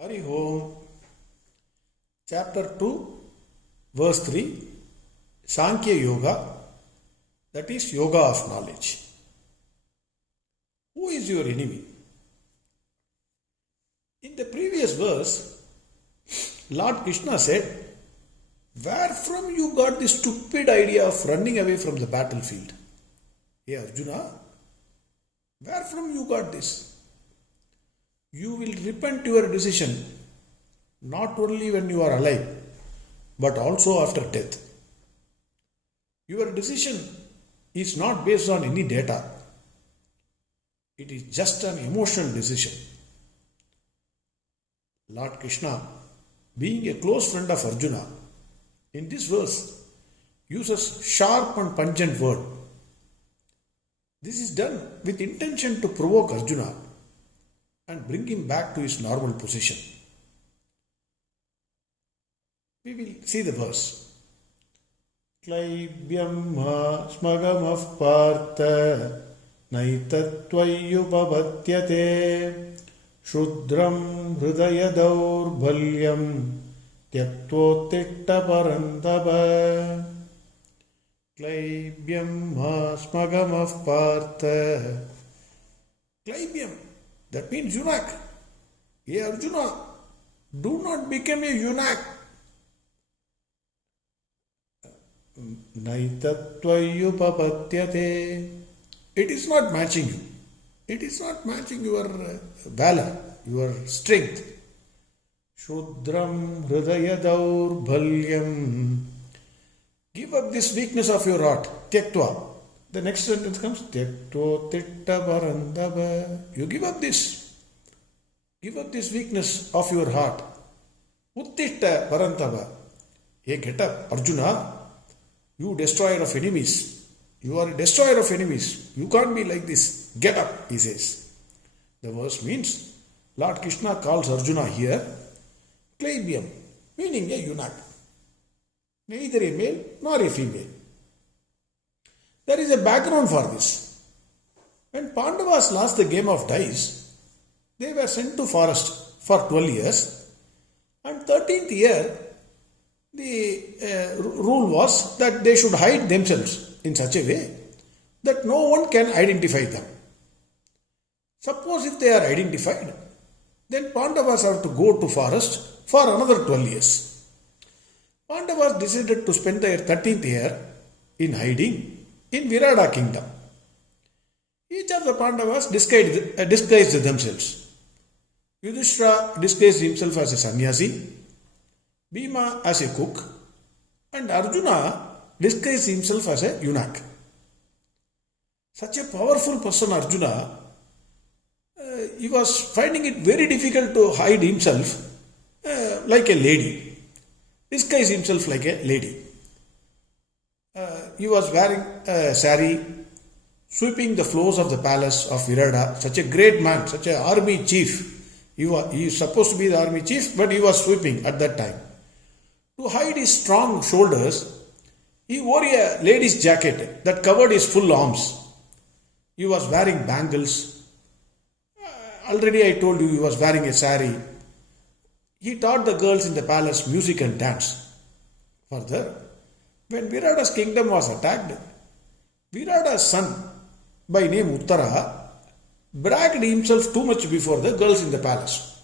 Hari Om, Chapter 2, Verse 3, Sankya Yoga, that is Yoga of Knowledge. Who is your enemy? In the previous verse, Lord Krishna said, where from you got this stupid idea of running away from the battlefield? Hey Arjuna, where from you got this? You will repent your decision not only when you are alive, but also after death. Your decision is not based on any data. It is just an emotional decision. Lord Krishna, being a close friend of Arjuna, in this verse uses sharp and pungent word. This is done with intention to provoke Arjuna and bring him back to his normal position. We will see the verse. Klaibyam smagamav partha naitatvayupapatyate Shudram hridaya daurbhalyam tyaktvotitta parantapa. Klaibyam smagamav partha. Klaibyam, that means eunuch. Hey Arjuna, do not become a eunuch. Naitatvayupapatyate. It is not matching you. It is not matching your valor, your strength. Shudram hridaya daurbhalyam. Give up this weakness of your heart. Tyaktva. The next sentence comes, Tyakto titta parandava. You give up this. Give up this weakness of your heart. Uttitta parantava. Hey, get up, Arjuna. You destroyer of enemies. You are a destroyer of enemies. You can't be like this. Get up, he says. The verse means, Lord Krishna calls Arjuna here Klaibyam, meaning a eunuch. Neither a male nor a female. There is a background for this. When Pandavas lost the game of dice, they were sent to forest for 12 years, and 13th year, the rule was that they should hide themselves in such a way that no one can identify them. Suppose if they are identified, then Pandavas have to go to forest for another 12 years. Pandavas decided to spend their 13th year in hiding in Virada kingdom. Each of the Pandavas disguised themselves. Yudhishthira disguised himself as a sannyasi, Bhima as a cook, and Arjuna disguised himself as a eunuch. Such a powerful person, Arjuna, he was finding it very difficult to hide himself like a lady, disguise himself like a lady. He was wearing a sari, sweeping the floors of the palace of Virada. Such a great man, such an army chief. He is supposed to be the army chief, but he was sweeping at that time. To hide his strong shoulders, he wore a lady's jacket that covered his full arms. He was wearing bangles. Already I told you he was wearing a sari. He taught the girls in the palace music and dance. Further, when Virada's kingdom was attacked, Virada's son, by name Uttara, bragged himself too much before the girls in the palace.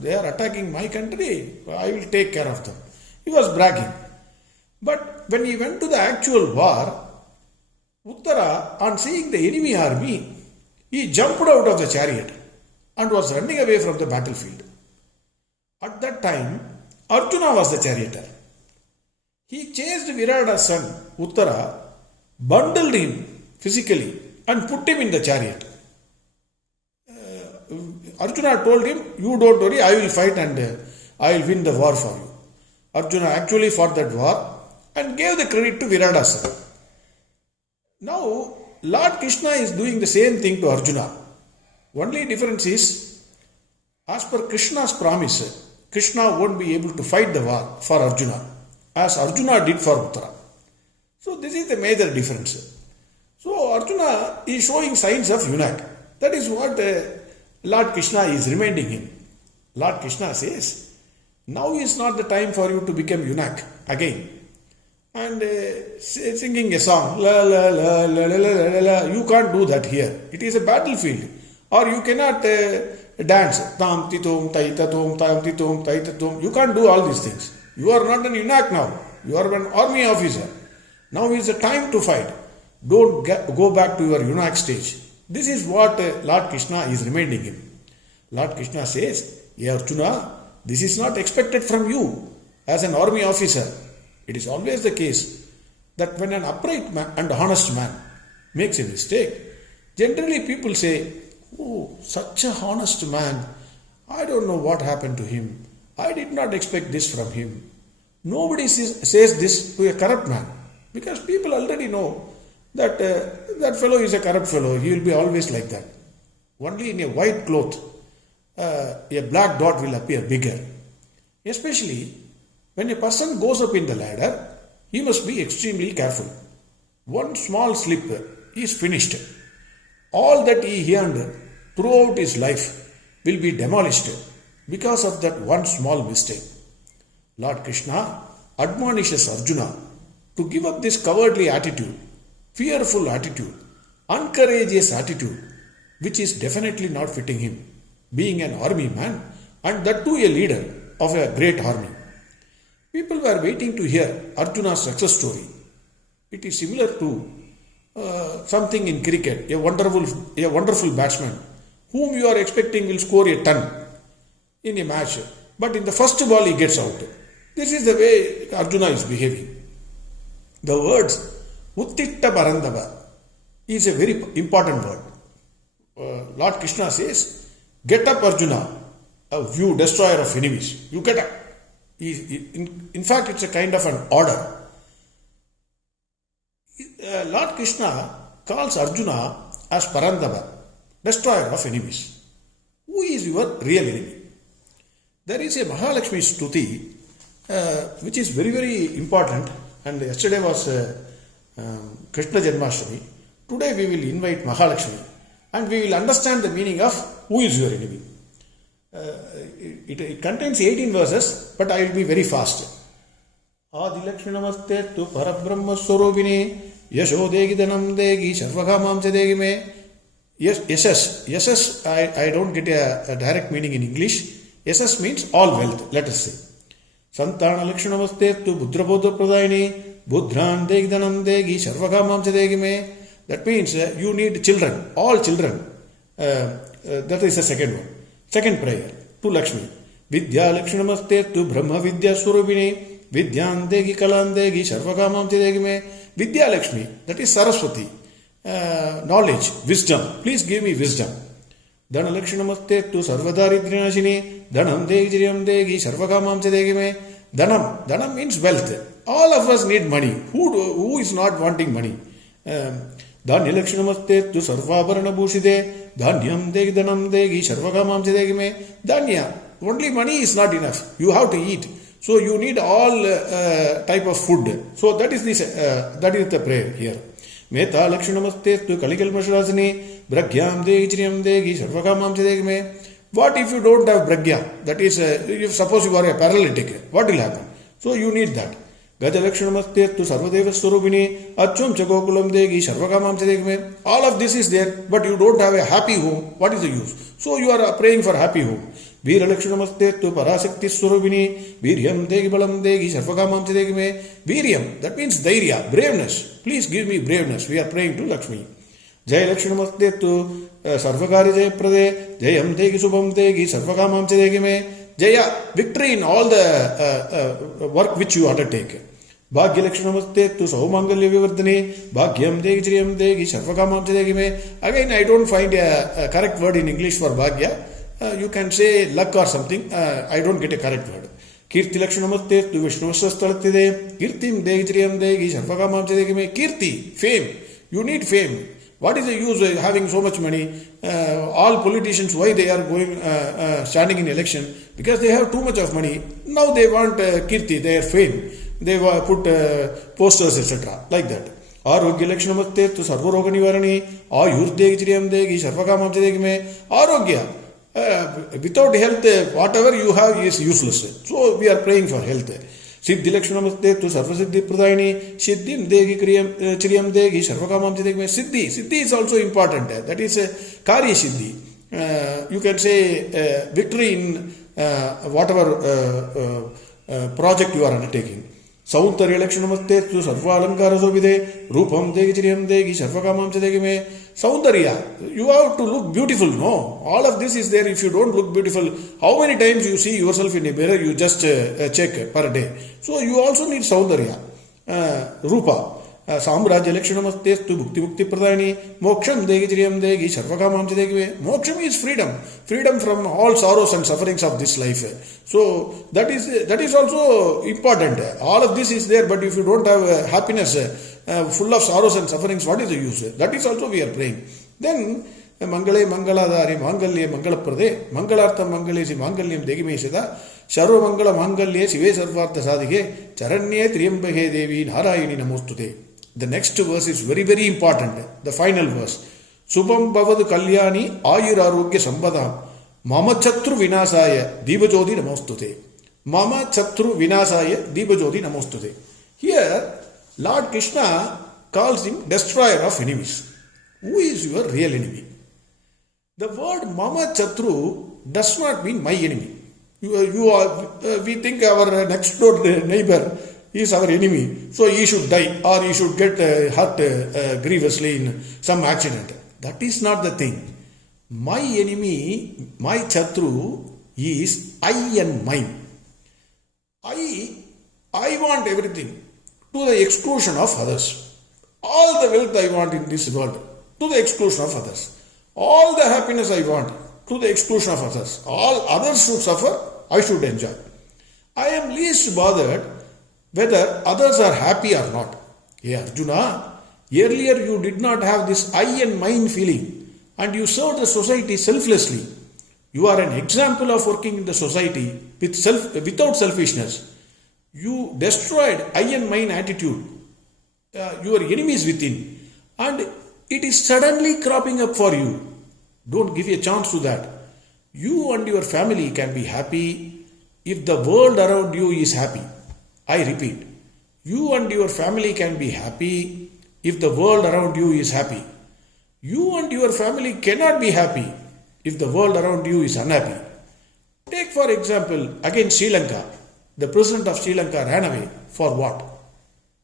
They are attacking my country, I will take care of them. He was bragging. But when he went to the actual war, Uttara, on seeing the enemy army, he jumped out of the chariot and was running away from the battlefield. At that time, Arjuna was the charioteer. He chased Virada's son, Uttara, bundled him physically and put him in the chariot. Arjuna told him, you don't worry, I will fight and I will win the war for you. Arjuna actually fought that war and gave the credit to Virada's son. Now, Lord Krishna is doing the same thing to Arjuna. Only difference is, as per Krishna's promise, Krishna won't be able to fight the war for Arjuna, as Arjuna did for Uttara. So this is the major difference. So Arjuna is showing signs of eunuch. That is what Lord Krishna is reminding him. Lord Krishna says, now is not the time for you to become eunuch again. And singing a song, la la la la la la la la, you can't do that here. It is a battlefield. Or you cannot dance. Tam titum taitatum tam titum taitatum. You can't do all these things. You are not an eunuch now. You are an army officer. Now is the time to fight. Don't go back to your eunuch stage. This is what Lord Krishna is reminding him. Lord Krishna says, "Hey Arjuna, this is not expected from you as an army officer." It is always the case that when an upright man and honest man makes a mistake, generally people say, "Oh, such a honest man, I don't know what happened to him. I did not expect this from him." Nobody says this to a corrupt man, because people already know that that fellow is a corrupt fellow. He will be always like that. Only in a white cloth, a black dot will appear bigger. Especially when a person goes up in the ladder, he must be extremely careful. One small slip, he is finished. All that he earned throughout his life will be demolished because of that one small mistake. Lord Krishna admonishes Arjuna to give up this cowardly attitude, fearful attitude, uncourageous attitude, which is definitely not fitting him, being an army man and that too a leader of a great army. People were waiting to hear Arjuna's success story. It is similar to something in cricket, a wonderful batsman whom you are expecting will score a ton in a match, but in the first ball he gets out. This is the way Arjuna is behaving. The words Uttitta Barandava is a very important word. Lord Krishna says, "Get up, Arjuna, you destroyer of enemies. You get up." In fact, it's a kind of an order. Lord Krishna calls Arjuna as Parandava, destroyer of enemies. Who is your real enemy? There is a Mahalakshmi Stuti which is very, very important, and yesterday was Krishna Janmashtami. Today we will invite Mahalakshmi and we will understand the meaning of who is your enemy. It contains 18 verses, but I will be very fast. Adilakshmi namaste tu parabrahma swarupine yashodegi dhanam degi sarvaghamam chadegi me. Yes, I don't get a direct meaning in English. Yes means all wealth, let us say. Santana lakshanamaste tu buddhabodha pradayini buddhan degi dhanam degi sarvaghamam chadegi me. That means you need children, all children. That is the second one. Second prayer to Lakshmi. Vidya Lakshanamaste tu Brahma Vidya Swarupine Vidyan Degi Kalam Degi Sarvagamam Chidegi me. Vidya Lakshmi, that is Saraswati. Knowledge, wisdom. Please give me wisdom. Dhana Lakshanamaste tu Sarvadaridrinashini Dhanam Degi Jriyam Degi Sarvagamam Chidegi me. Dhanam means wealth. All of us need money. Who is not wanting money? Dhanya Lakshanamaste tu Sarvabarana Bhushide Dhanyam Degi Dhanam Degi Sarvagamam Chidegi me. Dhanya, only money is not enough. You have to eat. So you need all type of food. So that is the prayer here. Meta Lakshanamaste tu Kalikal Mashrasini Bragyam Degi Chiriyam Degi Sarvagamam Chidegi me. What if you don't have Bragya? That is, if suppose you are a paralytic, what will happen? So you need that. Gajalakshanamaste tu Sarvadeva Swarupini Achum Chagokulam Degi Sarvagamam Chadegi me. All of this is there, but you don't have a happy home. What is the use? So you are praying for happy home. Veeralakshanamaste tu Parasakti Swarupini Veeryam Degi Balam Degi Sarvagamam Chadegi me. Veeryam, that means Dairya, braveness. Please give me braveness. We are praying to Lakshmi. Jai Lakshanamaste tu Sarvagari Jai Prade Jayam Degi Subham Degi Sarvagamam Chadegi me. Jaya, victory in all the work which you undertake. Bhagya Lakshanamaste tu Saumangalya Vivardhani Bhagyam Degi Jriyam Degi Sarvagamam Chadegi me. Again, I don't find a correct word in English for Bhagya. You can say luck or something. I don't get a correct word. Kirti Lakshanamaste tu Vishnuvasasthalatide Kirtim Degi Jriyam Degi Sarvagamam Chadegi me. Kirti, fame. You need fame. What is the use of having so much money? All politicians, why they are going standing in election? Because they have too much of money. Now they want kirti, their fame. They put posters, etc. Like that. Arogya Lakshanamaste tu Sarvaroga Nivarani Ayur Degi Chiriyam Degi Sarvagamam Chadegi me. Arogya, Without health, whatever you have is useless. So we are praying for health. Siddhi Lakshanamaste tu Sarvasiddhi Pradayini Siddhim Degi Chiriyam Degi Sarvakamam Chidegi. Siddhi is also important. That is Karya Siddhi. You can say victory in whatever project you are undertaking. Sauntarya Lakshanamaste tu Sarvalankara Sobhide Rupam Degi Chiriyam Degi Sarvakamam Chidegi me. Saundarya, you have to look beautiful, no? All of this is there. If you don't look beautiful, how many times you see yourself in a mirror, you just check per day. So you also need Saundarya, Rupa. Samrajya Lakshanamaste tu Bhukti Bhukti Pradayini Moksham Degi Chiriyam Degi Sarvakamam Chidegi me. Moksham is freedom. Freedom from all sorrows and sufferings of this life. So that is also important. All of this is there, but if you don't have happiness, full of sorrows and sufferings, what is the use? That is also we are praying. Then Mangale Mangaladari Mangalye Mangalaprade Mangalartha Mangalesi Mangalyam Degimesida Sharva Mangala Mangalye Sive Sarvartha Sadige Charanye Triyambake Devi Narayani Namostute. The next verse is very, very important. The final verse. Subham Bavad Kalyani Ayur Arogya Sambadam Mama Chatru Vinasaya Dibajodi Namostute. Mama Chatru Vinasaya Dibajodi Namostute. Here Lord Krishna calls him destroyer of enemies. Who is your real enemy? The word Mama Chatru does not mean my enemy. We think our next door neighbor is our enemy, so he should die or he should get hurt grievously in some accident. That is not the thing. My enemy, my Chatru is I and mine. I want everything to the exclusion of others. All the wealth I want in this world to the exclusion of others. All the happiness I want to the exclusion of others. All others should suffer, I should enjoy. I am least bothered whether others are happy or not. Hey Arjuna, earlier you did not have this I and mine feeling and you served the society selflessly. You are an example of working in the society without selfishness. You destroyed I and mine attitude, your enemies within, and it is suddenly cropping up for you. Don't give a chance to that. You and your family can be happy if the world around you is happy. I repeat, you and your family can be happy if the world around you is happy. You and your family cannot be happy if the world around you is unhappy. Take for example, again Sri Lanka. The president of Sri Lanka ran away. For what?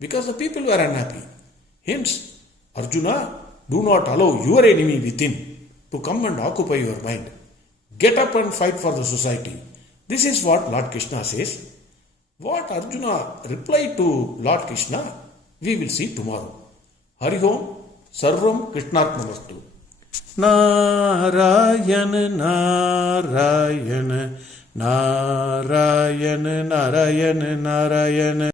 Because the people were unhappy. Hence, Arjuna, do not allow your enemy within to come and occupy your mind. Get up and fight for the society. This is what Lord Krishna says. What Arjuna replied to Lord Krishna, we will see tomorrow. Hari Om, Sarvam Krishnarpnamastu. Narayana, Narayana, Narayana, Narayana, Narayana.